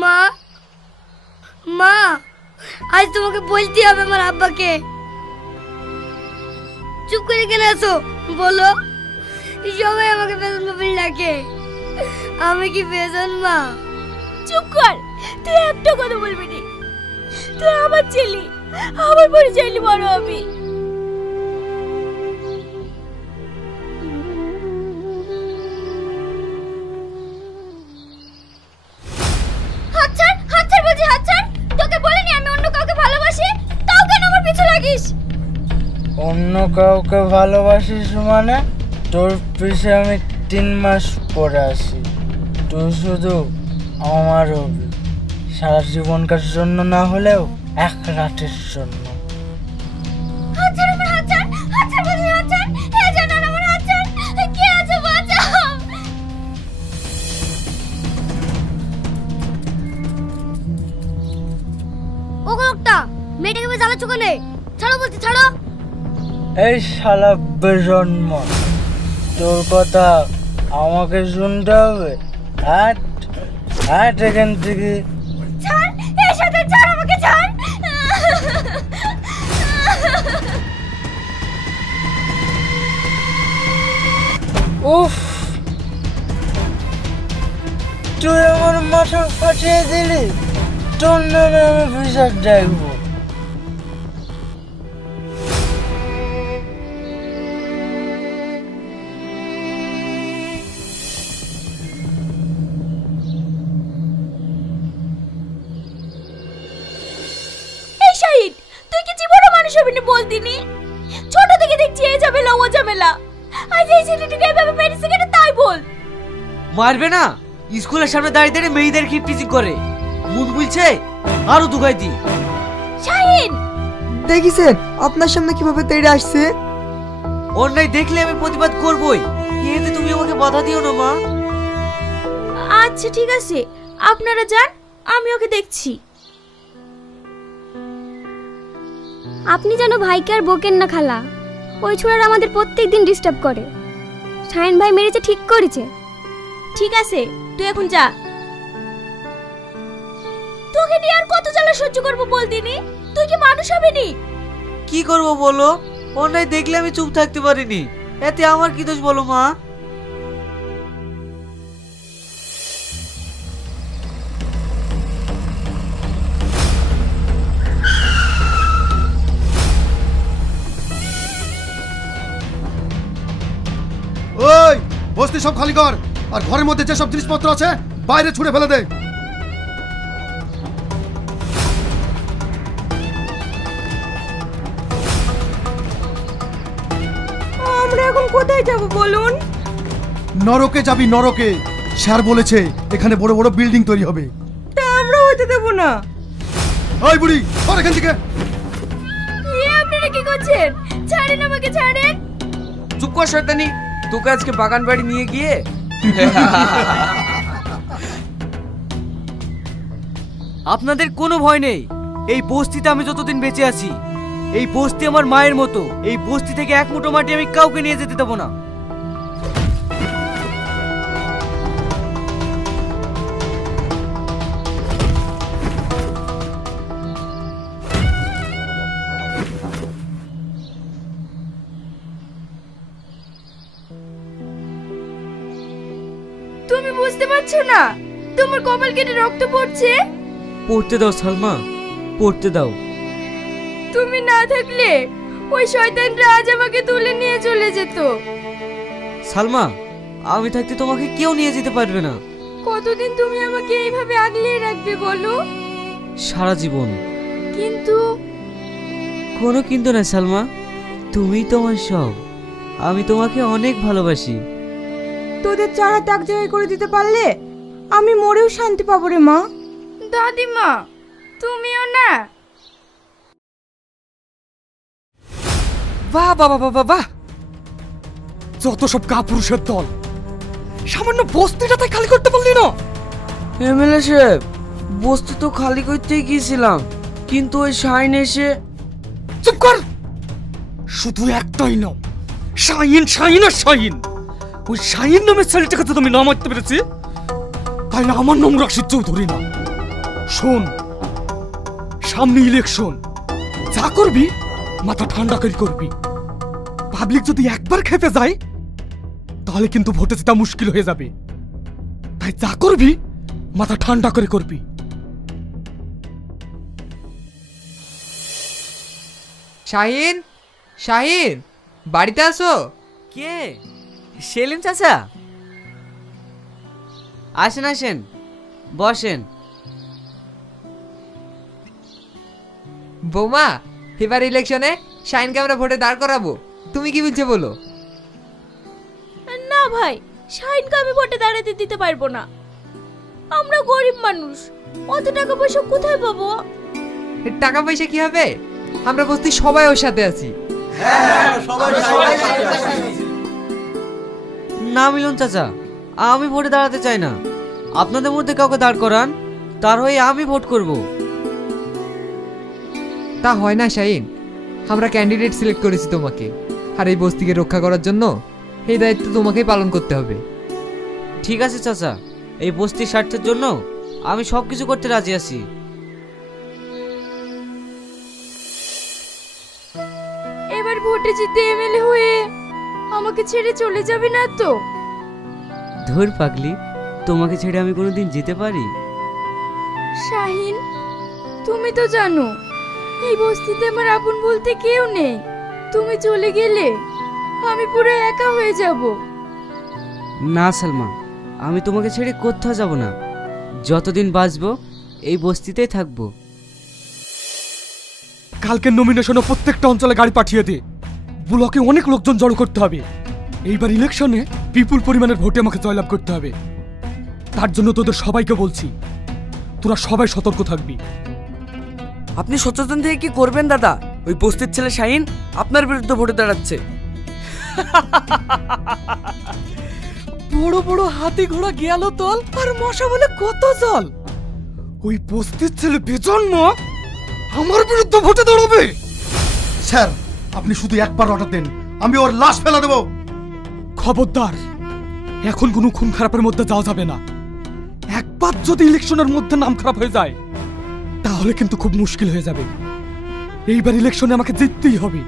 মা মা আজ তোমাকে বলতে হবে আমার আব্বাকে। চুপ করে কেন আছো বলো? সবাই আমাকে পেছন বাবুল ডাকে, আমি কি পেছন মা? চুপ কর, তুই একটা কথা বলবি না। তুই আমার ছেলে, আমার পরিচয় নিয়ে বড় হবি। হাত ছাড় বলছি, হাত ছাড়। তোকে বলিনি আমি অন্য কাউকে ভালোবাসি? তাও কেন আমার পিছু লাগিস? অন্য কাউকে ভালোবাসিস মানে? তোর পিছে আমি 3 মাস পরে আসি, তুই শুধু আমার হবি, সারা জীবনকার জন্য না হলেও 1 রাতের জন্য। হাত ছাড় আমার, হাত ছাড়, হাত ছাড় বলছি, হাত ছাড়। হে জানান আমার হাত ছাড়, কে আছে বাঁচাও। ও লোকটা মেয়েটাকে বেশ জ্বালাচ্ছ কেন? ছাড়ো বলছি, ছাড়ো। এই শালা বেজন্ম, তোর কথা আমাকে শুনতে হবে? হাট হাট এখান থেকে। ছাড়, এই সাথে ছাড়, আমাকে ছাড়। উফ, তুই আমার মাথা ফাটিয়ে দিলি, তোর নামে আমি বিচার দেখবো। শাহিদ, তুই কি জীবনে মানুষ হবি না বলতিনি? ছোট থেকে দেখছি এই ঝামেলা ও ঝামেলা, আজ এই ছেলেটিকে এভাবে মেরেছে কেন তাই বল। মারবে না? স্কুলের সামনে দাঁড়িয়ে দাঁড়িয়ে মেয়েদের কি টিচিং করে, মুখ বুলছে আরো দুগাই দি। শাহিদ দেখিছেন আপনার সামনে কিভাবে তেড়ে আসছে? অন্যায় দেখলে আমি প্রতিবাদ করবই, এতে তুমি আমাকে বাধা দিও না মা। আচ্ছা ঠিক আছে, আপনারা যান, আমি ওকে দেখছি। আপনি যেন ভাইকে আর বকেন না খালা, ওই ছোড়ারা আমাদের প্রত্যেকদিন ডিস্টার্ব করে। শাহিন ভাই মেরেছে, ঠিক করেছে। ঠিক আছে, তুই এখন যা। তোকে নিয়ে আর কত জ্বালা সহ্য করবো বলতিনি? তুই কি মানুষ হবি নি? কি করব বলো, অন্যায় দেখলে আমি চুপ থাকতে পারিনি, এতে আমার কি দোষ বলো মা? ওই বস্তি সব খালি কর, আর ঘরের মধ্যে যেসব জিনিসপত্র আছে বাইরে ছুঁড়ে ফেলে দে। আমরা এখন কোথায় যাব বলুন? নরকে যাবি, নরকে। স্যার বলেছে এখানে বড় বড় বিল্ডিং তৈরি হবে। তা আমরা হইতে দেব না। ওই বুড়ি, সর এখান থেকে। আপনারা কি করছেন? ছাড়েন আমাকে, ছাড়েন। চুপ কর শয়তানি, তোকে আজকে বাগান বাড়ি নিয়ে গিয়ে। আপনাদের কোনো ভয় নেই, এই বস্তিতে আমি যতদিন বেঁচে আছি, এই বস্তি আমার মায়ের মতো। এই বস্তি থেকে 1 মুঠো মাটি আমি কাউকে নিয়ে যেতে দেবো না। তুমি বুঝতে পারছো না তোমার কপাল কেটে রক্ত পড়ছে? পড়তে দাও সালমা, পড়তে দাও। তুমি না থাকলে ওই শয়তানরা আজ আমাকে তুলে নিয়ে চলে যেত। সালমা, আমি থাকতে তোমাকে কেউ নিয়ে যেতে পারবে না। কতদিন তুমি আমাকে এইভাবে আগলিয়ে রাখবে বলো? সারা জীবন। কিন্তু কোনো কিন্তু না সালমা, তুমি তোমার সব। আমি তোমাকে অনেক ভালোবাসি। তোদের চারা তাক জায়গায় করে দিতে পারলে আমি মরেও শান্তি পাবো রে মা। দাদিমা তুমিও না। বাহ বাহ বাহ বাহ বাহ, যত সব কাপুরুষের দল, সামান্য বস্তিটা তাই খালি করতে পারলি না? এমএলএ সাহেব, বস্তি তো খালি করতেই গিয়েছিলাম, কিন্তু ওই শাইন এসে। চুপ কর, শুধু একটাই নাম, শাহিন শাহিন আর শাহিন, ওই শাহিন নামের ছেলেটাকে তো তুমি না মারতে পেরেছি, তাই না আমার নাম রাশিদ চৌধুরী না। শোন, সামনে ইলেকশন, যা করবি মাথা ঠান্ডা করে করবি। পাবলিক যদি একবার খেপে যায় তাহলে কিন্তু ভোটে জেতা মুশকিল হয়ে যাবে, তাই যা করবি মাথা ঠান্ডা করে করবি। শাহিন, শাহিন, বাড়িতে আসো। কে? সেলিম চাচা? আসেন আসেন, বসেন। বৌমা, এবার ইলেকশনে শাহিনকে আমরা ভোটে দাঁড় করাবো, তুমি কি বলছো বলো? না ভাই, শাহিনকে আমি ভোটে দাঁড়াতে দিতে পারবো না। আমরা গরিব মানুষ, অত টাকা পয়সা কোথায় পাবো? টাকা পয়সা কি হবে, আমরা বস্তি সবাই ওর সাথে আছি। না মিলন চাচা, আমি ভোটে দাঁড়াতে চাই না। আপনাদের মধ্যে কাউকে দাঁড় করান, তার হয়ে আমি ভোট করব। তা হয় না শাহিন, আমরা ক্যান্ডিডেট সিলেক্ট করেছি তোমাকে, আর এই বস্তিকে রক্ষা করার জন্য এই দায়িত্ব তোমাকেই পালন করতে হবে। ঠিক আছে চাচা, এই বস্তির স্বার্থের জন্য আমি সব কিছু করতে রাজি আছি। এবার ভোটে জিতে এমএলএ হয়ে আমাকে ছেড়ে চলে যাবে না তো? ধুর পাগলি, তোমাকে ছেড়ে আমি কোনোদিন যেতে পারি? শাহিন, তুমি তো জানো এই বস্তিতে আমার আপন বলতে কেউ নেই। তুমি চলে গেলে আমি পুরো একা হয়ে যাব। না সালমা, আমি তোমাকে ছেড়ে কোথাও যাব না। যতদিন বাঁচবো এই বস্তিতেই থাকবো। কালকের নমিনেশনে প্রত্যেকটা অঞ্চলে গাড়ি পাঠিয়ে দে। ব্লকে অনেক লোকজন জড়ো করতে হবে। এইবার ইলেকশনে বিপুল পরিমাণের ভোটে আমাকে জয়লাভ করতে হবে। তার জন্য তোদের সবাইকে বলছি, তোরা সবাই সতর্ক থাকবি। আপনি সচেতন থেকে কি করবেন দাদা? ওই বস্তির ছেলে শাহিন আপনার বিরুদ্ধে ভোটে দাঁড়াচ্ছে। বড় বড় হাতি ঘোড়া গেল তল, আর মশা বলে কত জল। ওই বস্তির ছেলে বেজন্ম আমার বিরুদ্ধে ভোটে দাঁড়াবে। স্যার, আপনি শুধু একবার অর্ডার দেন, আমি ওর লাশ ফেলে দেবো। খবরদার, এখন কোনো খুন খারাপের মধ্যে যাওয়া যাবে না। একবার যদি ইলেকশনের মধ্যে নাম খারাপ হয়ে যায় তাহলে কিন্তু খুব মুশকিল হয়ে যাবে। এইবার ইলেকশনে আমাকে জিততেই হবে,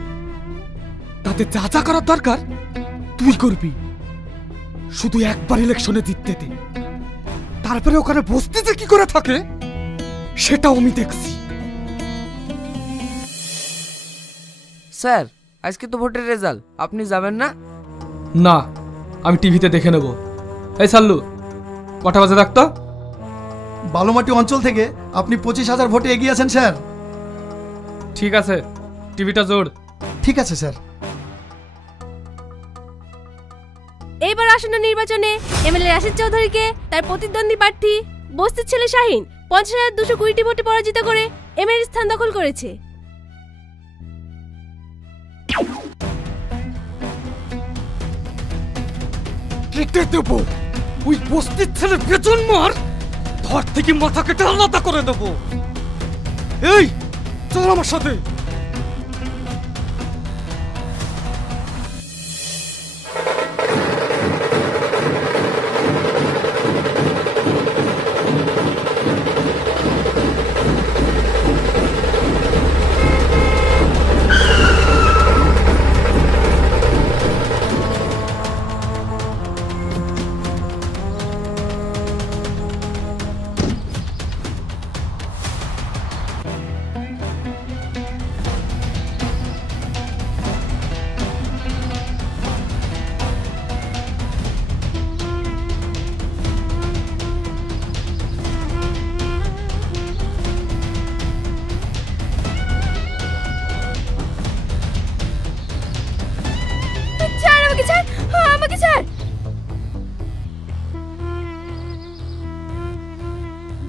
তাতে যা যা করার দরকার তুই করবি। শুধু একবার ইলেকশনে জিততে দে, তারপরে ওখানে বস্তিতে কি করে থাকে সেটাও আমি দেখছি। স্যার, আজকে তো ভোটের রেজাল্ট, আপনি যাবেন না? না, আমি টিভিতে দেখে নেব। এই সাল্লু, কটা বাজে দেখতো? বালুমাটি অঞ্চল থেকে আপনি 25,000 ভোটে এগিয়ে আছেন স্যার। ঠিক আছে, টিভিটা জোড়। ঠিক আছে স্যার। এইবার আসন্ন নির্বাচনে এমএলএ রাশিদ চৌধুরীকে তার প্রতিদ্বন্দ্বী প্রার্থী বস্তির ছেলে শাহিন 50,220 ভোটে পরাজিত করে এমএলএ স্থান দখল করেছে। কেটে দেবো ওই বস্তির ছেলের বেজন্মার, ধর থেকে মাথা কেটে আলাদা করে দেবো। এই চল আমার সাথে।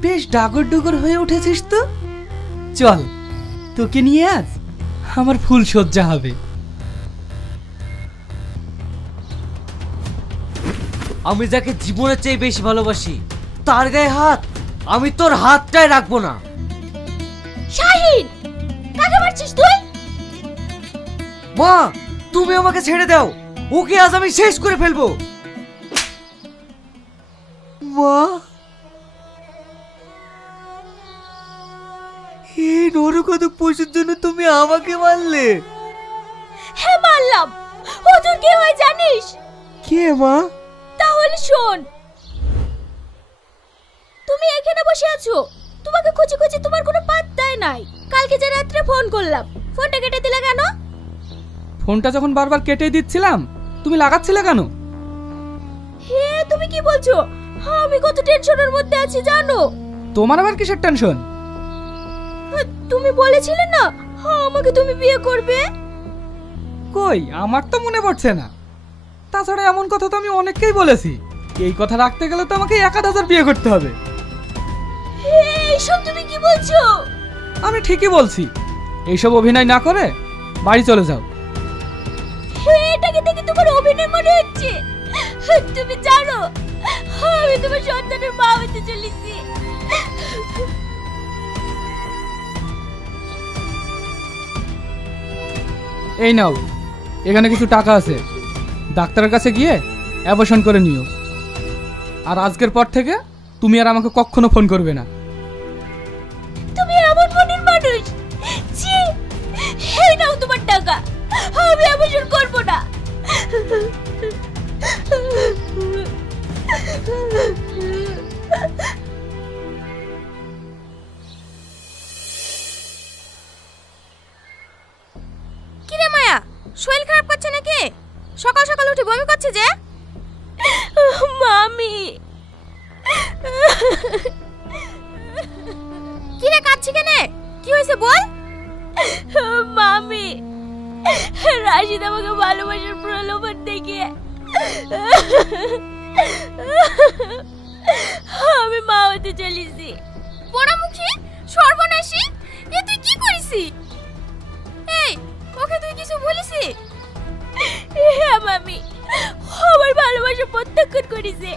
বেশ ডাগর ডুগর হয়ে উঠেছিস তো। চল, তোকে নিয়ে আজ আমার ফুল সজ্জা হবে। আমি যাকে জীবনের চেয়ে বেশি ভালোবাসি তার গায়ে হাত আমি তোর হাতটাই রাখবো না। শাহিন, কাকে মারছিস তুই? মা, তুমি আমাকে ছেড়ে দাও, ওকে আজ আমি শেষ করে ফেলবো। মা, এই নরকদক পশুর জন্য তুমি আমাকে মারলে? হ্যাঁ মারলাম। ও তোর কে হয় জানিস? কে মা? তাহলে শোন, তুমি এখানে বসে আছো, তোমাকে খুঁজে খুঁজে তোমার কোনো পাত্তাই নাই। কালকে যে রাত্রে ফোন করলাম, ফোনটা কেটে দিলে কেন? ফোনটা যখন বারবার কেটে দিচ্ছিলাম, তুমি লাগাচ্ছিলে কেন? হে, তুমি কি বলছো? আমি কত টেনশনের মধ্যে আছি জানো? তোমার আবার কিসের টেনশন? তুমি বলেছিলে না আমাকে তুমি বিয়ে করবে? কই, আমার তো মনে পড়ছে না। তাছাড়া এমন কথা তো আমি অনেককেই বলেছি। এই কথা রাখতে গেলে তো আমাকে 1000 বিয়ে করতে হবে। এইসব তুমি কি বলছো? আমি ঠিকই বলছি। এইসব অভিনয় না করে বাড়ি চলে যাও। এটাকে দেখে তোমার অভিনয় মনে হচ্ছে? তুমি জানো আমি তোমার সন্তানের মা হতে চলেছি। এই নাও, এখানে কিছু টাকা আছে, ডাক্তারের কাছে গিয়ে অ্যাবর্শন করে নিও। আর আজকের পর থেকে তুমি আর আমাকে কখনো ফোন করবে না। তুমি এমন মনের মানুষ? ছি, এই নাও তোমার টাকা, আমি অ্যাবর্শন করব না। কিরে মায়া, শরীর খারাপ করছে নাকি? সকাল সকাল উঠে বমি করছে যে? মামি। কিরে কাঁদছি কেন? কি হয়েছে বল। মামি, রাশিদ আমাকে ভালোবাসার প্রলোভন দেখিয়ে আমি মা হতে চলেছি। পোড়ামুখী, সর্বনাশী, এ তুই কি করেছি? এই, ওকে তুই কিছু বলিসি? হ্যাঁ মামি, আমার ভালোবাসা প্রত্যাখ্যান করেছে,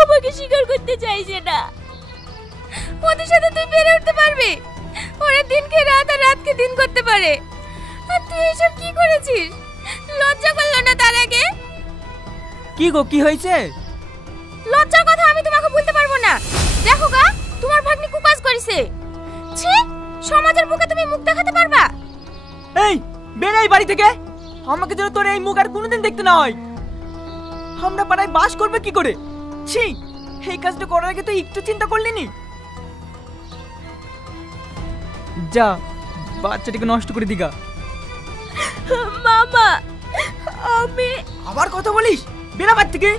আমাকে স্বীকার করতে চাইছে না। ওদের সাথে তুই বেড়ে উঠতে পারবি? ওরা দিনকে রাত আর রাতকে দিন করতে পারে, আর তুই এসব কি করেছিস? লজ্জা করলো না তার আগে? কি গো, কি হয়েছে? লজ্জার কথা আমি তোমাকে বলতে পারবো না। দেখো গা, তোমার ভাগ্নি কুকাজ করেছে। ছি, সমাজের বুকে তুমি মুখ দেখাতে পারবা? এই, বেরাই বাড়ি থেকে। আমাকে যেন তোর এই মুখ আর কোনোদিন দেখতে না হয়। আমরা পাড়ায় বাস করবে কি করে? ছি, এই কাজটা করার আগে তুই একটু চিন্তা করলি নি? যা, বাচ্চাটাকে নষ্ট করে দিগা। মামা, আমি আবার কথা বলিস? বেরা বাড়ি থেকে।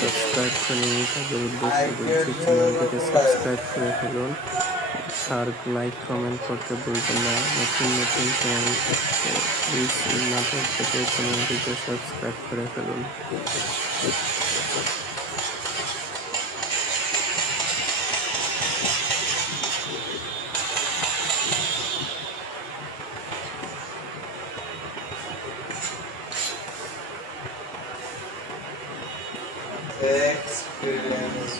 সাবস্ক্রাইব করেনি তাদের উদ্দেশ্যে বলছি চ্যানেলটিকে সাবস্ক্রাইব করে ফেলুন আর লাইক কমেন্ট করতে ভুলবেন না। নতুন নতুন চ্যানেল নাটক থেকে চ্যানেলটিকে সাবস্ক্রাইব করে ফেলুন। Experience